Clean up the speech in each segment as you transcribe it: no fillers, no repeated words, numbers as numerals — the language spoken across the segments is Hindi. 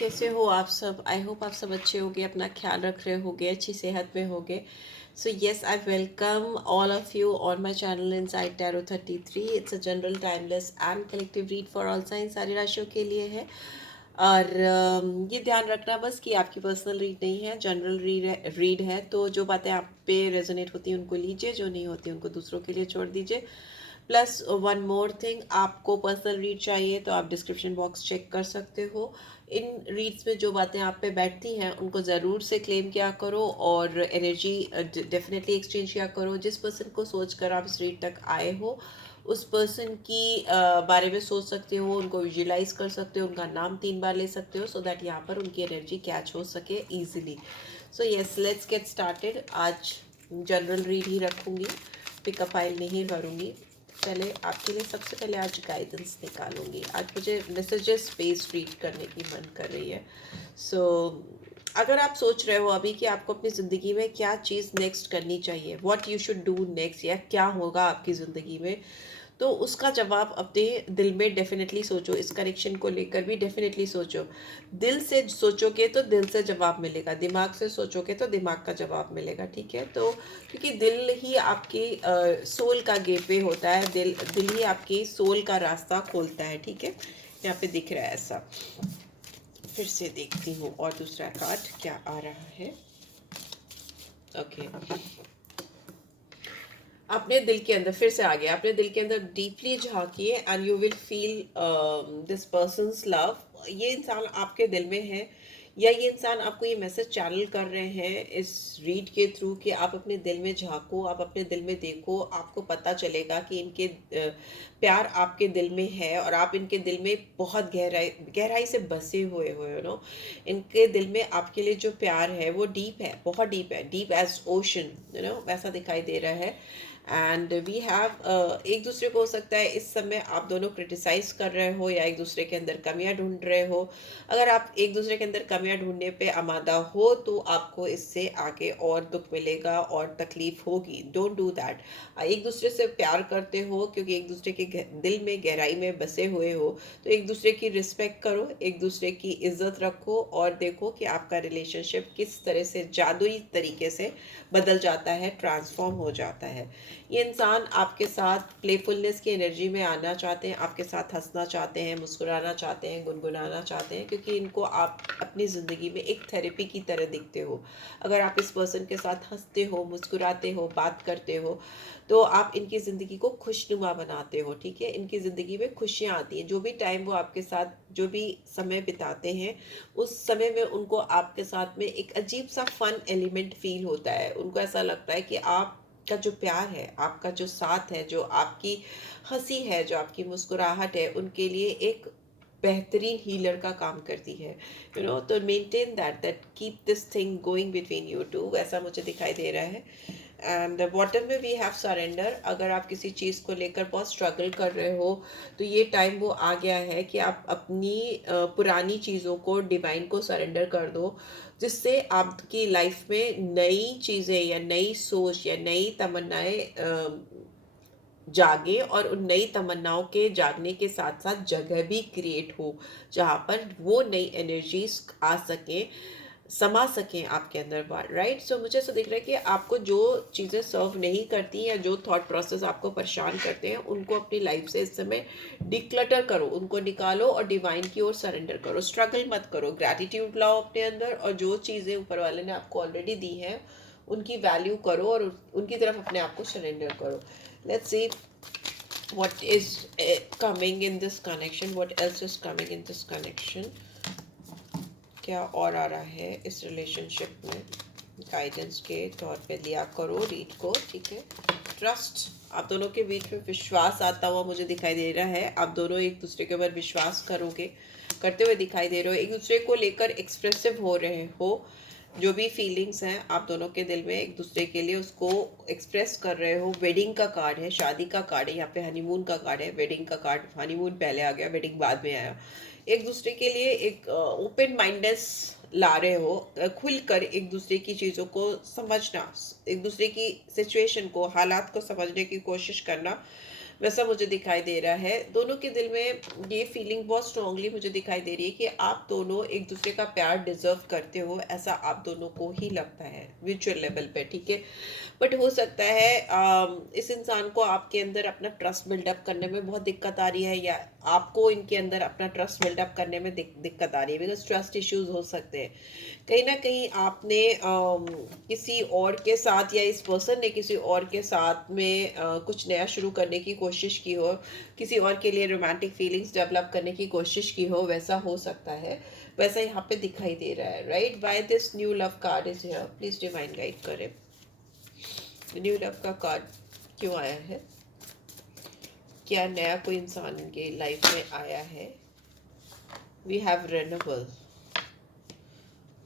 कैसे हो आप सब? आई होप आप सब अच्छे होगे, अपना ख्याल रख रहे होगे, अच्छी सेहत में होगे. So yes, I welcome all of you on my channel Inside Tarot 33. It's a general, timeless and collective read for all signs. सारी राशियों के लिए है. और ये ध्यान रखना बस कि आपकी पर्सनल रीड नहीं है, जनरल रीड है. तो जो बातें आप पे रेजोनेट होती हैं उनको लीजिए, जो नहीं होती उनको दूसरों के लिए छोड़ दीजिए. प्लस वन मोर थिंग, आपको पर्सनल रीड चाहिए तो आप डिस्क्रिप्शन बॉक्स चेक कर सकते हो. इन रीड्स में जो बातें आप पे बैठती हैं उनको ज़रूर से क्लेम किया करो और एनर्जी डेफिनेटली एक्सचेंज किया करो. जिस पर्सन को सोच कर आप इस रीड तक आए हो उस पर्सन की बारे में सोच सकते हो, उनको विजुलाइज कर सकते हो, उनका नाम 3 बार ले सकते हो सो दैट यहाँ पर उनकी एनर्जी कैच हो सके easily. So yes, let's get started. आज जनरल रीड ही रखूँगी, पिकअप फाइल नहीं भरूँगी. चले, आपके लिए सबसे पहले आज गाइडेंस निकालूंगी. आज मुझे मैसेजेस बेस्ड रीड करने की मन कर रही है. सो अगर आप सोच रहे हो अभी कि आपको अपनी ज़िंदगी में क्या चीज़ नेक्स्ट करनी चाहिए, what you should do next, या क्या होगा आपकी ज़िंदगी में, तो उसका जवाब अपने दिल में डेफिनेटली सोचो. इस कनेक्शन को लेकर भी डेफिनेटली सोचो. दिल से सोचोगे तो दिल से जवाब मिलेगा, दिमाग से सोचोगे तो दिमाग का जवाब मिलेगा. ठीक है, तो क्योंकि दिल ही आपकी सोल का गेटवे होता है, दिल दिल ही आपकी सोल का रास्ता खोलता है. ठीक है, यहाँ पे दिख रहा है ऐसा. फिर से देखती हूँ और दूसरा कार्ड क्या आ रहा है. ओके, अपने दिल के अंदर फिर से आ गया. अपने दिल के अंदर डीपली झांकिए and you will feel this person's love. ये इंसान आपके दिल में है या ये इंसान आपको ये मैसेज चैनल कर रहे हैं इस रीड के थ्रू कि आप अपने दिल में झांको, आप अपने दिल में देखो. आपको पता चलेगा कि इनके प्यार आपके दिल में है और आप इनके दिल में बहुत गहराई से बसे हुए हो. यू नो, इनके दिल में आपके लिए जो प्यार है वो डीप है, बहुत डीप है, deep as ocean. You know, वैसा दिखाई दे रहा है. एंड वी हैव एक दूसरे को हो सकता है इस समय आप दोनों क्रिटिसाइज कर रहे हो या एक दूसरे के अंदर कमियां ढूंढ रहे हो. अगर आप एक दूसरे के अंदर कमियां ढूंढने पे आमादा हो तो आपको इससे आगे और दुख मिलेगा और तकलीफ होगी. Don't do that. एक दूसरे से प्यार करते हो क्योंकि एक दूसरे के दिल में गहराई में बसे हुए हो, तो एक दूसरे की रिस्पेक्ट करो, एक दूसरे की इज्जत रखो और देखो कि आपका रिलेशनशिप किस तरह से जादुई तरीके से बदल जाता है, ट्रांसफॉर्म हो जाता है. ये इंसान आपके साथ प्लेफुलनेस की एनर्जी में आना चाहते हैं, आपके साथ हंसना चाहते हैं, मुस्कुराना चाहते हैं, गुनगुनाना चाहते हैं, क्योंकि इनको आप अपनी ज़िंदगी में एक थेरेपी की तरह दिखते हो. अगर आप इस पर्सन के साथ हंसते हो, मुस्कुराते हो, बात करते हो, तो आप इनकी ज़िंदगी को खुशनुमा बनाते हो. ठीक है, इनकी ज़िंदगी में खुशियाँ आती हैं. जो भी टाइम वो आपके साथ, जो भी समय बिताते हैं, उस समय में उनको आपके साथ में एक अजीब सा फन एलिमेंट फील होता है. उनको ऐसा लगता है कि आप का जो प्यार है, आपका जो साथ है, जो आपकी हंसी है, जो आपकी मुस्कुराहट है, उनके लिए एक बेहतरीन हीलर का काम करती है. यू नो, तो maintain that keep this thing going between you two, ऐसा मुझे दिखाई दे रहा है. एंड बॉटम में वी हैव सरेंडर. अगर आप किसी चीज़ को लेकर बहुत स्ट्रगल कर रहे हो तो ये टाइम वो आ गया है कि आप अपनी पुरानी चीज़ों को डिवाइन को सरेंडर कर दो, जिससे आपकी लाइफ में नई चीज़ें या नई सोच या नई तमन्नाएं जागे और उन नई तमन्नाओं के जागने के साथ साथ जगह भी क्रिएट हो जहाँ पर वो नई एनर्जीज आ सकें, समा सकें आपके अंदर बार. राइट, सो मुझे ऐसा दिख रहा है कि आपको जो चीज़ें सर्व नहीं करती या जो थॉट प्रोसेस आपको परेशान करते हैं उनको अपनी लाइफ से इस समय डिक्लटर करो, उनको निकालो और डिवाइन की ओर सरेंडर करो. स्ट्रगल मत करो, ग्रैटिट्यूड लाओ अपने अंदर और जो चीज़ें ऊपर वाले ने आपको ऑलरेडी दी हैं उनकी वैल्यू करो और उनकी तरफ अपने आप को सरेंडर करो. Let's see what is coming in this connection, what else is coming in this connection. क्या और आ रहा है इस रिलेशनशिप में गाइडेंस के तौर पे लिया करो रीड को. ठीक है, ट्रस्ट, आप दोनों के बीच में विश्वास आता हुआ मुझे दिखाई दे रहा है. आप दोनों एक दूसरे के ऊपर विश्वास करते हुए दिखाई दे रहे हो, एक दूसरे को लेकर एक्सप्रेसिव हो रहे हो. जो भी फीलिंग्स हैं आप दोनों के दिल में एक दूसरे के लिए उसको एक्सप्रेस कर रहे हो. वेडिंग का कार्ड है, शादी का कार्ड है, यहाँ पे हनीमून का कार्ड है. वेडिंग का कार्ड, हनीमून पहले आ गया, वेडिंग बाद में आया. एक दूसरे के लिए एक ओपन माइंडनेस ला रहे हो, खुलकर एक दूसरे की चीज़ों को समझना, एक दूसरे की सिचुएशन को, हालात को समझने की कोशिश करना. वैसा मुझे दिखाई दे रहा है। दोनों के दिल में ये फीलिंग बहुत स्ट्रांगली मुझे दिखाई दे रही है कि आप दोनों एक दूसरे का प्यार डिजर्व करते हो, ऐसा आप दोनों को ही लगता है म्यूचुअल लेवल पे, ठीक है। बट हो सकता है इस इंसान को आपके अंदर अपना ट्रस्ट बिल्डअप करने में बहुत दिक्कत आ रही है, या आपको इनके अंदर अपना ट्रस्ट बिल्डअप करने में दिक्कत आ रही है, बिकॉज ट्रस्ट इश्यूज हो सकते हैं। कहीं ना कहीं आपने किसी और के साथ, या इस पर्सन ने किसी और के साथ में कुछ नया शुरू करने की कोशिश की हो, किसी और के लिए रोमांटिक फीलिंग्स डेवलप करने की कोशिश की हो, वैसा हो सकता है। वैसा यहाँ पे दिखाई दे रहा है, right. By this new love card is here, please divine guide करें। न्यू लव का कार्ड क्यों आया है? क्या नया कोई इंसान के लाइफ में आया है? We have renewal.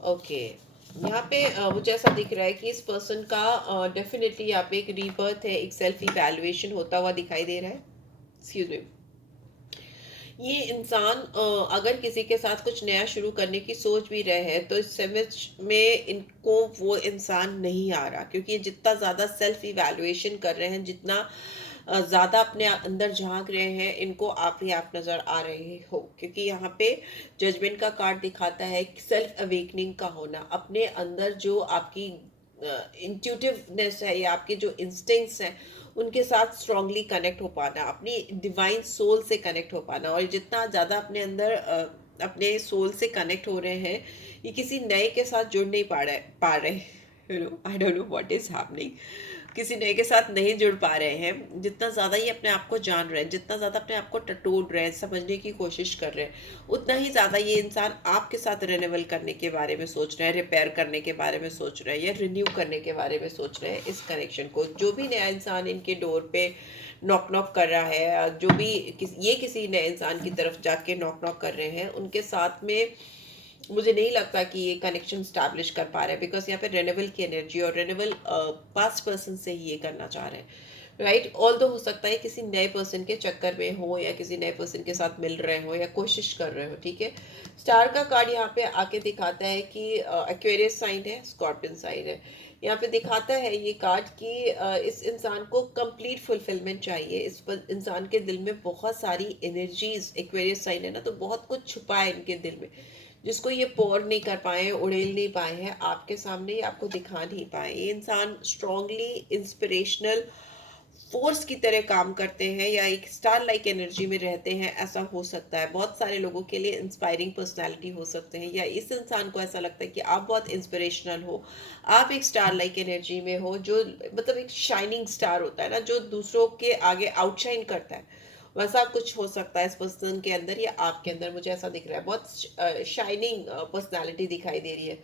ओके, यहाँ पे मुझे ऐसा दिख रहा है कि इस पर्सन का डेफिनेटली यहाँ पे एक रीबर्थ है, एक सेल्फ इवैल्यूएशन होता हुआ दिखाई दे रहा है। Excuse me. ये इंसान अगर किसी के साथ कुछ नया शुरू करने की सोच भी रहे हैं, तो इस समझ में इनको वो इंसान नहीं आ रहा, क्योंकि ये जितना ज़्यादा सेल्फ इवैल्यूएशन कर रहे हैं, जितना ज़्यादा अपने अंदर झांक रहे हैं, इनको आप ही आप नज़र आ रहे हो। क्योंकि यहाँ पे जजमेंट का कार्ड दिखाता है कि सेल्फ अवेकनिंग का होना, अपने अंदर जो आपकी इंट्यूटिवनेस है या आपके जो इंस्टिंक्ट्स हैं, उनके साथ स्ट्रांगली कनेक्ट हो पाना, अपनी डिवाइन सोल से कनेक्ट हो पाना। और जितना ज़्यादा अपने अंदर अपने सोल से कनेक्ट हो रहे हैं, ये किसी नए के साथ जुड़ नहीं पा रहे, you know, I don't know what is happening. किसी नए के साथ नहीं जुड़ पा रहे हैं। जितना ज़्यादा ये अपने आप को जान रहे हैं, जितना ज़्यादा अपने आप को टटोल रहे हैं, समझने की कोशिश कर रहे हैं, उतना ही ज़्यादा ये इंसान आपके साथ रिन्यूअल करने के बारे में सोच रहे हैं, रिपेयर करने के बारे में सोच रहे हैं, या रिन्यू करने के बारे में सोच रहे हैं इस कनेक्शन को। जो भी नया इंसान इनके डोर पे नॉक नॉक कर रहा है, जो भी ये किसी नए इंसान की तरफ जाके नॉक नॉक कर रहे हैं, उनके साथ में मुझे नहीं लगता कि ये कनेक्शन स्टैब्लिश कर पा रहे हैं, बिकॉज यहाँ पे रेनेवल की एनर्जी, और रेनेवल पास्ट पर्सन से ही ये करना चाह रहे हैं, राइट। ऑल दो हो सकता है किसी नए पर्सन के चक्कर में हो, या किसी नए पर्सन के साथ मिल रहे हो, या कोशिश कर रहे हो, ठीक है। स्टार का कार्ड यहाँ पे आके दिखाता है कि एक्वेरियस साइन है, स्कॉर्पियन साइन है। यहाँ पे दिखाता है ये कार्ड कि इस इंसान को कंप्लीट फुलफिलमेंट चाहिए। इस पर इंसान के दिल में बहुत सारी एनर्जीज, एक्वेरियस साइन है ना, तो बहुत कुछ छुपा है इनके दिल में, जिसको ये पोर नहीं कर पाए हैं, उड़ेल नहीं पाए हैं आपके सामने, ये आपको दिखा नहीं पाए। ये इंसान स्ट्रांगली इंस्पिरेशनल फोर्स की तरह काम करते हैं, या एक स्टार लाइक एनर्जी में रहते हैं, ऐसा हो सकता है। बहुत सारे लोगों के लिए इंस्पायरिंग पर्सनालिटी हो सकते हैं, या इस इंसान को ऐसा लगता है कि आप बहुत इंस्पिरेशनल हो, आप एक स्टार लाइक एनर्जी में हो, जो मतलब एक शाइनिंग स्टार होता है ना, जो दूसरों के आगे आउटशाइन करता है, वैसा कुछ हो सकता है इस पर्सन के अंदर या आपके अंदर। मुझे ऐसा दिख रहा है, बहुत शाइनिंग पर्सनालिटी दिखाई दे रही है।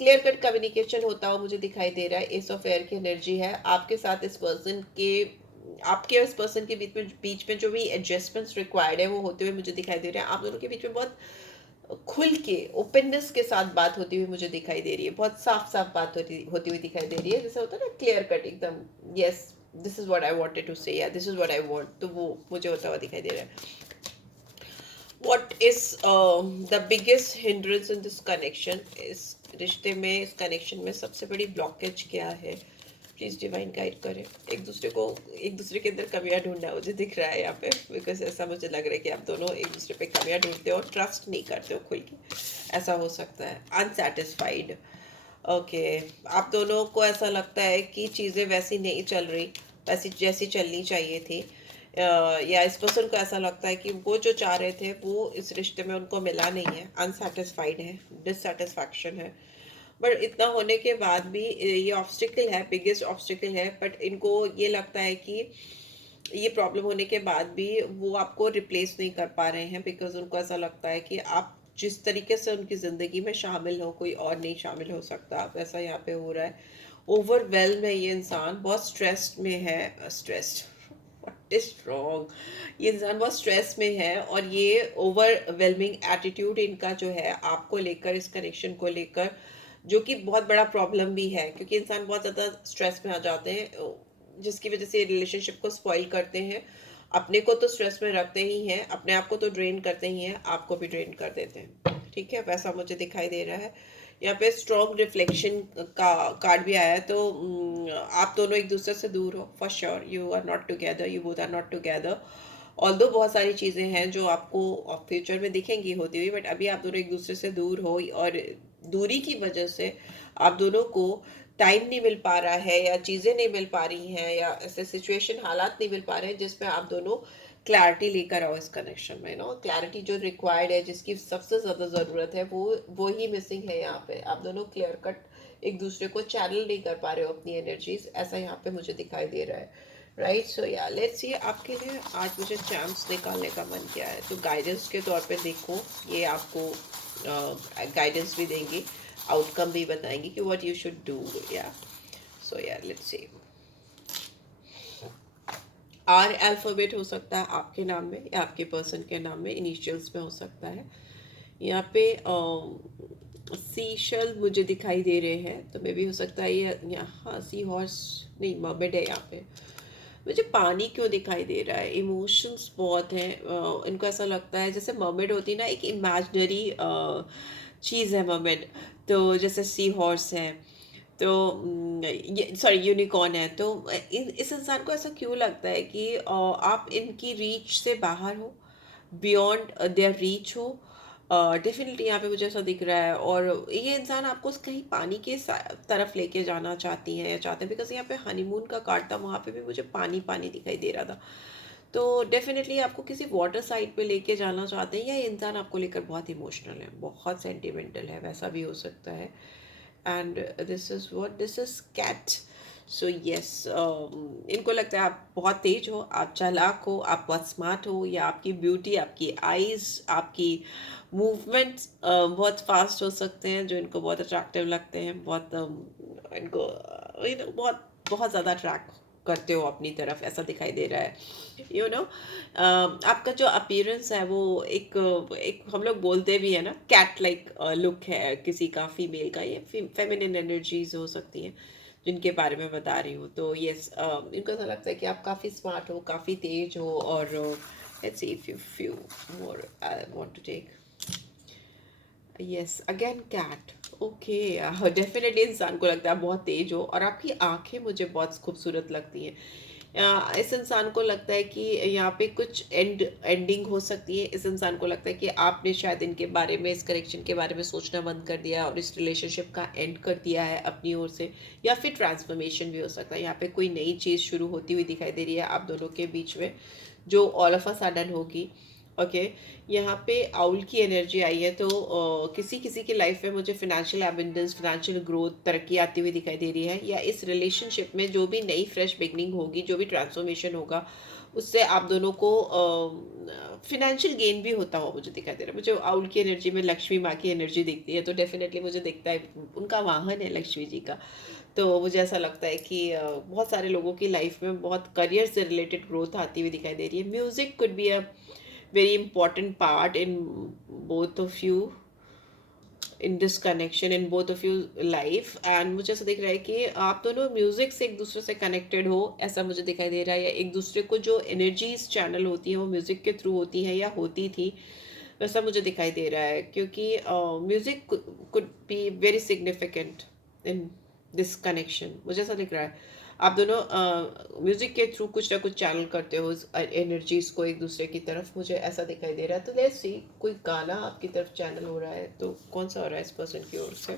क्लियर कट कम्युनिकेशन होता हुआ मुझे दिखाई दे रहा है। एस ऑफ एयर की एनर्जी है आपके साथ। इस पर्सन के, आपके और इस पर्सन के बीच में जो भी एडजस्टमेंट्स रिक्वायर्ड है वो होते हुए मुझे दिखाई दे रहे हैं। आप दोनों के बीच में बहुत खुल के, ओपननेस के साथ बात होती हुई मुझे दिखाई दे रही है। बहुत साफ साफ बात होती हुई दिखाई दे रही है, जैसे होता है ना क्लियर कट एकदम, yes this is what I wanted to say, या this is what I want, तो वो मुझे होता हुआ दिखाई दे रहा है। What is the biggest hindrance in this connection? इस रिश्ते में, इस कनेक्शन में सबसे बड़ी ब्लॉकेज क्या है? प्लीज डिवाइन गाइड करें। एक दूसरे को, एक दूसरे के अंदर कमियां ढूंढना मुझे दिख रहा है यहाँ पे, बिकॉज ऐसा मुझे लग रहा है कि आप दोनों एक दूसरे पे कमियां ढूंढते हो और ट्रस्ट नहीं करते हो खुल के, ऐसा हो सकता है। Unsatisfied, okay. आप दोनों को ऐसा लगता है कि चीज़ें वैसी नहीं चल रही, वैसी जैसी चलनी चाहिए थी, या इस पर्सन को ऐसा लगता है कि वो जो चाह रहे थे वो इस रिश्ते में उनको मिला नहीं है, अनसेटिस्फाइड है, डिससेटिस्फैक्शन है। बट इतना होने के बाद भी ये ऑब्स्टिकल है, बिगेस्ट ऑब्स्टिकल है, बट इनको ये लगता है कि ये प्रॉब्लम होने के बाद भी वो आपको रिप्लेस नहीं कर पा रहे हैं, बिकॉज उनको ऐसा लगता है कि आप जिस तरीके से उनकी ज़िंदगी में शामिल हो, कोई और नहीं शामिल हो सकता, वैसा यहाँ पे हो रहा है। ओवरवेल्म है ये इंसान, बहुत स्ट्रेस्ड में है, स्ट्रेस्ड, व्हाट इज रॉन्ग, ये इंसान बहुत स्ट्रेस में है, और ये ओवरवेलमिंग एटीट्यूड इनका जो है आपको लेकर, इस कनेक्शन को लेकर, जो कि बहुत बड़ा प्रॉब्लम भी है, क्योंकि इंसान बहुत ज़्यादा स्ट्रेस में आ जाते हैं, जिसकी वजह से रिलेशनशिप को स्पॉइल करते हैं। अपने को तो स्ट्रेस में रखते ही हैं, अपने आप को तो ड्रेन करते ही हैं, आपको भी ड्रेन कर देते हैं, ठीक है, वैसा मुझे दिखाई दे रहा है। यहाँ पे स्ट्रॉन्ग रिफ्लेक्शन का कार्ड भी आया है, तो आप दोनों एक दूसरे से दूर हो, for sure you are not together, you both are not together. Although बहुत सारी चीज़ें हैं जो आपको फ्यूचर में दिखेंगी होती हुई, बट अभी आप दोनों एक दूसरे से दूर हो, और दूरी की वजह से आप दोनों को टाइम नहीं मिल पा रहा है, या चीज़ें नहीं मिल पा रही हैं, या ऐसे सिचुएशन हालात नहीं मिल पा रहे हैं जिसमें आप दोनों क्लैरिटी लेकर आओ इस कनेक्शन में। नो, क्लैरिटी जो रिक्वायर्ड है, जिसकी सबसे ज़्यादा ज़रूरत है, वो ही मिसिंग है यहाँ पे। आप दोनों क्लियर कट एक दूसरे को चैनल नहीं कर पा रहे हो अपनी एनर्जीज, ऐसा यहाँ पे मुझे दिखाई दे रहा है। राइट, सो या लेट्स सी आपके लिए आज मुझे चांस निकालने का मन किया है, तो गाइडेंस के तौर पे देखो, ये आपको गाइडेंस भी देंगी, आउटकम भी बताएंगी कि व्हाट यू शुड डू। या सो या लेट्स सी, आर अल्फ़ाबेट हो सकता है आपके नाम में या आपके पर्सन के नाम में, इनिशियल्स में हो सकता है। यहाँ पे सीशल मुझे दिखाई दे रहे हैं, तो मे भी हो सकता है ये यहाँ सी हॉर्स नहीं, मर्मेड है यहाँ पे। मुझे पानी क्यों दिखाई दे रहा है, इमोशंस बहुत हैं, इनको ऐसा लगता है जैसे मर्मेड होती है ना, एक इमेजनरी चीज़ है मर्मेड, तो जैसे सी हॉर्स है, तो ये सॉरी यूनिकॉर्न है, तो इस इंसान को ऐसा क्यों लगता है कि आप इनकी रीच से बाहर हो, बियॉन्ड देयर रीच हो। डेफिनेटली यहाँ पे मुझे ऐसा दिख रहा है, और ये इंसान आपको कहीं पानी के तरफ लेके जाना चाहती हैं या चाहते हैं, बिकॉज यहाँ पे हनीमून का कार्ड था, वहाँ पे भी मुझे पानी पानी दिखाई दे रहा था। तो डेफिनेटली आपको किसी वाटर साइड पे लेके जाना चाहते हैं, या ये इंसान आपको लेकर बहुत इमोशनल है, बहुत सेंटिमेंटल है, वैसा भी हो सकता है। And this is cat. So yes, इनको लगता है आप बहुत तेज हो, आप चालाक हो, आप बहुत स्मार्ट हो, या आपकी ब्यूटी, आपकी आईज, आपकी मूवमेंट्स बहुत फास्ट हो सकते हैं, जो इनको बहुत अट्रैक्टिव लगते हैं, बहुत इनको बहुत बहुत ज़्यादा अट्रैक्ट करते हो अपनी तरफ, ऐसा दिखाई दे रहा है। आपका जो अपीयरेंस है वो एक एक हम लोग बोलते भी है ना, कैट लाइक लुक है किसी का, फीमेल का, ये फेमिनिन एनर्जीज हो सकती हैं जिनके बारे में बता रही हूँ। तो यस, इनको ऐसा लगता है कि आप काफ़ी स्मार्ट हो, काफ़ी तेज हो, और let's see if you few more I want to take. Yes, again cat. Okay, definitely इंसान को लगता है आप बहुत तेज हो, और आपकी आंखें मुझे बहुत खूबसूरत लगती हैं। इस इंसान को लगता है कि यहाँ पे कुछ एंडिंग हो सकती है। इस इंसान को लगता है कि आपने शायद इनके बारे में, इस कनेक्शन के बारे में सोचना बंद कर दिया, और इस रिलेशनशिप का एंड कर दिया है अपनी ओर से, या फिर ट्रांसफॉर्मेशन भी हो सकता है। यहाँ पे कोई नई चीज़ शुरू होती हुई दिखाई दे रही है आप दोनों के बीच में, जो ऑल ऑफ अ सडन होगी। ओके, यहाँ पे आउल की एनर्जी आई है, तो किसी किसी की लाइफ में मुझे फिनेंशियल एबंडेंस, फिनेंशियल ग्रोथ, तरक्की आती हुई दिखाई दे रही है, या इस रिलेशनशिप में जो भी नई फ्रेश बिगनिंग होगी, जो भी ट्रांसफॉर्मेशन होगा, उससे आप दोनों को फिनेंशियल गेन भी होता हुआ मुझे दिखाई दे रहा है। मुझे आउल की एनर्जी में लक्ष्मी माँ की एनर्जी दिखती है, तो डेफिनेटली मुझे दिखता है उनका वाहन है लक्ष्मी जी का। तो मुझे ऐसा लगता है कि बहुत सारे लोगों की लाइफ में बहुत करियर से रिलेटेड ग्रोथ आती हुई दिखाई दे रही है। Music could be a very important part in both of you, in this connection in both of you life, and मुझे ऐसा दिख रहा है कि आप दोनों म्यूजिक से एक दूसरे से कनेक्टेड हो, ऐसा मुझे दिखाई दे रहा है, या एक दूसरे को जो एनर्जीज चैनल होती है वो म्यूजिक के थ्रू होती है या होती थी, वैसा मुझे दिखाई दे रहा है, क्योंकि music could be very significant in this connection. मुझे ऐसा दिख रहा है आप दोनों म्यूजिक के थ्रू कुछ ना कुछ चैनल करते हो एनर्जीज को एक दूसरे की तरफ, मुझे ऐसा दिखाई दे रहा है। तो लेट्स सी, कोई गाना आपकी तरफ चैनल हो रहा है, तो कौन सा हो रहा है इस पर्सन की ओर से?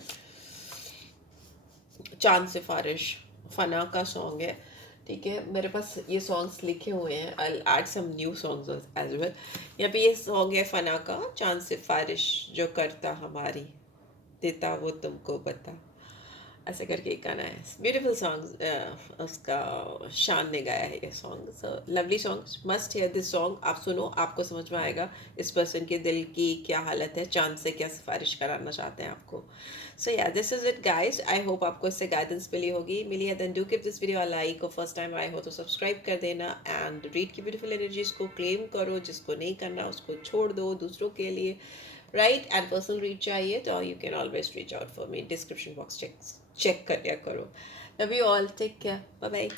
चांद सिफारिश, फना का सॉन्ग है, ठीक है। मेरे पास ये सॉन्ग्स लिखे हुए हैं, I add some new songs as well. यहाँ पे ये सॉन्ग है फना का, चांद सिफारिश जो करता हमारी, देता वो तुमको बता, ऐसे करके एक गाना है, ब्यूटीफुल सॉन्ग, उसका शान ने गाया है ये song. So lovely song, must here this song. आप सुनो, आपको समझ में आएगा इस पर्सन के दिल की क्या हालत है, चांद से क्या सिफारिश कराना चाहते हैं आपको। सो या this is it guys, I hope आपको इससे गाइडेंस मिली है। Then do give this video a like, और फर्स्ट टाइम आए हो तो सब्सक्राइब कर देना, एंड रीड की ब्यूटीफुल एनर्जीज को क्लेम करो, जिसको नहीं करना उसको छोड़ दो दूसरों के लिए, राइट। एंड पर्सनल रीच चाहिए तो you can always reach out for me, description box check कर लिया करो। Love you all, take care, bye bye.